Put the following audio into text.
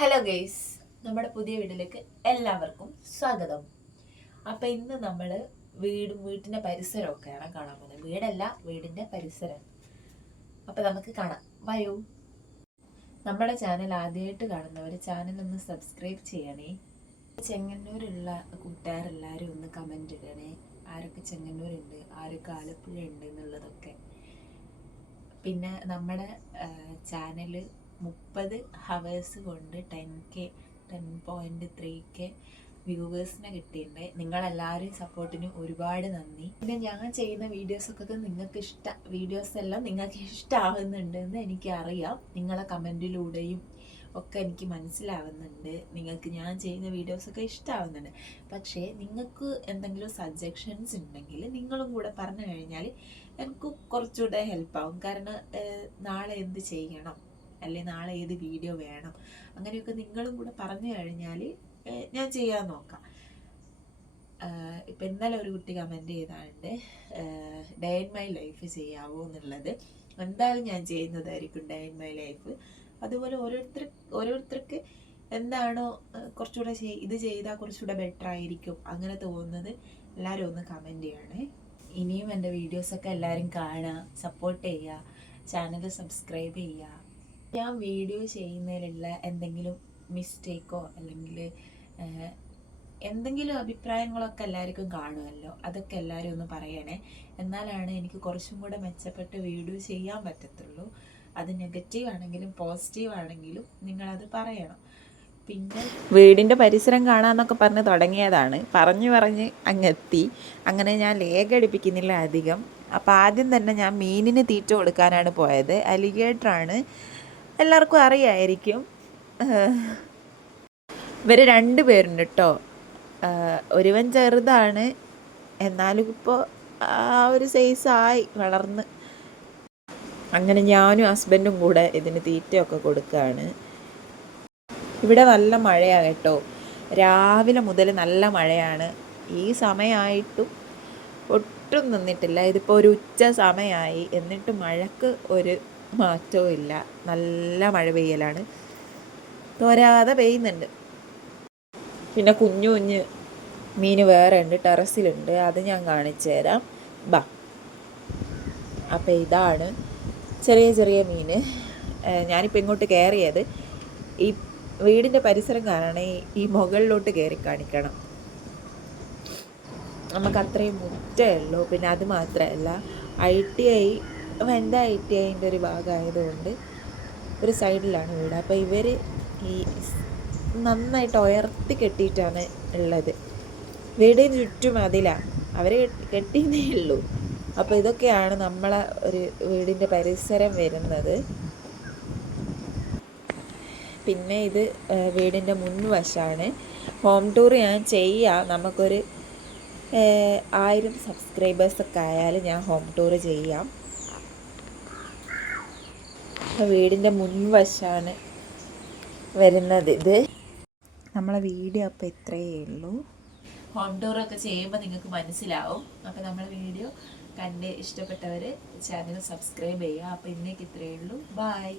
Hello guys, നമ്മുടെ പുതിയ വീട്ടിലേക്ക് എല്ലാവർക്കും സ്വാഗതം. അപ്പം ഇന്ന് നമ്മൾ വീടിൻ്റെ പരിസരമൊക്കെയാണ് കാണാൻ പോകുന്നത്. വീടല്ല, വീടിൻ്റെ പരിസരം. അപ്പം നമുക്ക് കാണാം. വരൂ. നമ്മുടെ ചാനൽ ആദ്യമായിട്ട് കാണുന്നവർ ചാനൽ ഒന്ന് സബ്സ്ക്രൈബ് ചെയ്യണേ. ചെങ്ങന്നൂരുള്ള കൂട്ടുകാരെല്ലാവരും ഒന്ന് കമൻറ്റ് ഇടണേ. ആരൊക്കെ ചെങ്ങന്നൂരുണ്ട്, ആരൊക്കെ ആലപ്പുഴ ഉണ്ട് എന്നുള്ളതൊക്കെ. പിന്നെ നമ്മുടെ ചാനൽ 30 ഹവേഴ്സ് കൊണ്ട് 10.3K വ്യൂവേഴ്സിനെ കിട്ടിയിട്ടുണ്ട്. നിങ്ങളെല്ലാവരും സപ്പോർട്ടിന് ഒരുപാട് നന്ദി. പിന്നെ ഞാൻ ചെയ്യുന്ന വീഡിയോസൊക്കെ വീഡിയോസ് എല്ലാം നിങ്ങൾക്ക് ഇഷ്ടമാവുന്നുണ്ടെന്ന് എനിക്കറിയാം. നിങ്ങളെ കമൻറ്റിലൂടെയും ഒക്കെ എനിക്ക് മനസ്സിലാവുന്നുണ്ട്. നിങ്ങൾക്ക് ഞാൻ ചെയ്യുന്ന വീഡിയോസൊക്കെ ഇഷ്ടമാവുന്നുണ്ട്. പക്ഷേ നിങ്ങൾക്ക് എന്തെങ്കിലും സജഷൻസ് ഉണ്ടെങ്കിൽ നിങ്ങളും കൂടെ പറഞ്ഞു കഴിഞ്ഞാൽ എനിക്ക് കുറച്ചുകൂടെ ഹെൽപ്പാവും. കാരണം നാളെ എന്ത് ചെയ്യണം, അല്ലെങ്കിൽ നാളെ ഏത് വീഡിയോ വേണം, അങ്ങനെയൊക്കെ നിങ്ങളും കൂടെ പറഞ്ഞു കഴിഞ്ഞാൽ ഞാൻ ചെയ്യാൻ നോക്കാം. ഇപ്പം ഇന്നലെ ഒരു കുട്ടി കമൻറ്റ് ചെയ്താണ്ട് ഡേ ഇൻ മൈ ലൈഫ് ചെയ്യാവോ എന്നുള്ളത്. എന്തായാലും ഞാൻ ചെയ്യുന്നതായിരിക്കും ഡേ ഇൻ മൈ ലൈഫ്. അതുപോലെ ഓരോരുത്തർക്ക് എന്താണോ കുറച്ചുകൂടെ ഇത് ചെയ്താൽ കുറച്ചുകൂടെ ബെറ്റർ ആയിരിക്കും അങ്ങനെ തോന്നുന്നത് എല്ലാവരും ഒന്ന് കമൻറ്റ് ചെയ്യണേ. ഇനിയും എൻ്റെ വീഡിയോസൊക്കെ എല്ലാവരും കാണുക, സപ്പോർട്ട് ചെയ്യുക, ചാനൽ സബ്സ്ക്രൈബ് ചെയ്യുക. ഞാൻ വീഡിയോ ചെയ്യുന്നതിലുള്ള എന്തെങ്കിലും മിസ്റ്റേക്കോ അല്ലെങ്കിൽ എന്തെങ്കിലും അഭിപ്രായങ്ങളൊക്കെ എല്ലാവർക്കും കാണുമല്ലോ, അതൊക്കെ എല്ലാവരും ഒന്ന് പറയണേ. എന്നാലാണ് എനിക്ക് കുറച്ചും കൂടെ മെച്ചപ്പെട്ട് വീഡിയോ ചെയ്യാൻ പറ്റത്തുള്ളൂ. അത് നെഗറ്റീവ് ആണെങ്കിലും പോസിറ്റീവ് ആണെങ്കിലും നിങ്ങളത് പറയണം. പിന്നെ വീടിൻ്റെ പരിസരം കാണാമെന്നൊക്കെ പറഞ്ഞ് തുടങ്ങിയതാണ്. പറഞ്ഞ് അങ്ങെത്തി. അങ്ങനെ ഞാൻ ലേഖടിപ്പിക്കുന്നില്ല അധികം. അപ്പോൾ ആദ്യം തന്നെ ഞാൻ മീനിന് തീറ്റ കൊടുക്കാനാണ് പോയത്. അലിഗേറ്ററാണ്, എല്ലാവർക്കും അറിയായിരിക്കും. ഇവർ 2 പേരുണ്ട് കേട്ടോ. ഒരുവൻ ചെറുതാണ്, എന്നാലും ഇപ്പോൾ ആ ഒരു സൈസായി വളർന്ന്. അങ്ങനെ ഞാനും ഹസ്ബൻഡും കൂടെ ഇതിന് തീറ്റയൊക്കെ കൊടുക്കുകയാണ്. ഇവിടെ നല്ല മഴയാണ് കേട്ടോ. രാവിലെ മുതൽ നല്ല മഴയാണ്. ഈ സമയമായിട്ടും ഒട്ടും നിന്നിട്ടില്ല. ഇതിപ്പോൾ ഒരു ഉച്ച സമയമായി, എന്നിട്ട് മഴക്ക് ഒരു മാറ്റവും ഇല്ല. നല്ല മഴ പെയ്യലാണ്, തോരാതെ പെയ്യുന്നുണ്ട്. പിന്നെ കുഞ്ഞു മീൻ വേറെ ഉണ്ട്, ടെറസിലുണ്ട്. അത് ഞാൻ കാണിച്ചു തരാം, ബാ. അപ്പം ഇതാണ് ചെറിയ മീൻ. ഞാനിപ്പോൾ ഇങ്ങോട്ട് കയറിയത് ഈ വീടിൻ്റെ പരിസരം കാണണേ. ഈ മുകളിലോട്ട് കയറി കാണിക്കണം. നമുക്ക് അത്രയും മുറ്റേ ഉള്ളൂ. പിന്നെ അത് മാത്രമല്ല, എൻ്റെ ITIൻ്റെ ഒരു ഭാഗമായതുകൊണ്ട് ഒരു സൈഡിലാണ് വീട്. അപ്പോൾ ഇവർ ഈ നന്നായിട്ട് ഉയർത്തി കെട്ടിയിട്ടാണ് ഉള്ളത്. വീടിന് ചുറ്റും അതിലാണ് അവർ കെട്ടിയതേ ഉള്ളൂ. അപ്പോൾ ഇതൊക്കെയാണ് നമ്മളെ ഒരു വീടിൻ്റെ പരിസരം വരുന്നത്. പിന്നെ ഇത് വീടിൻ്റെ മുൻവശമാണ്. ഹോം ടൂർ ഞാൻ ചെയ്യാം. നമുക്കൊരു 1000 സബ്സ്ക്രൈബേഴ്സൊക്കെ ആയാലും ഞാൻ ഹോം ടൂർ ചെയ്യാം. വീടിൻ്റെ മുൻവശമാണ് വരുന്നത് ഇത്. നമ്മളെ വീഡിയോ അപ്പോൾ ഇത്രയേ ഉള്ളൂ. ഹോം ടൂറൊക്കെ ചെയ്യുമ്പോൾ നിങ്ങൾക്ക് മനസ്സിലാവും. അപ്പോൾ നമ്മളെ വീഡിയോ കണ്ട് ഇഷ്ടപ്പെട്ടവർ ചാനൽ സബ്സ്ക്രൈബ് ചെയ്യുക. അപ്പോൾ ഇന്നേക്ക് ഇത്രയേ ഉള്ളൂ. ബൈ.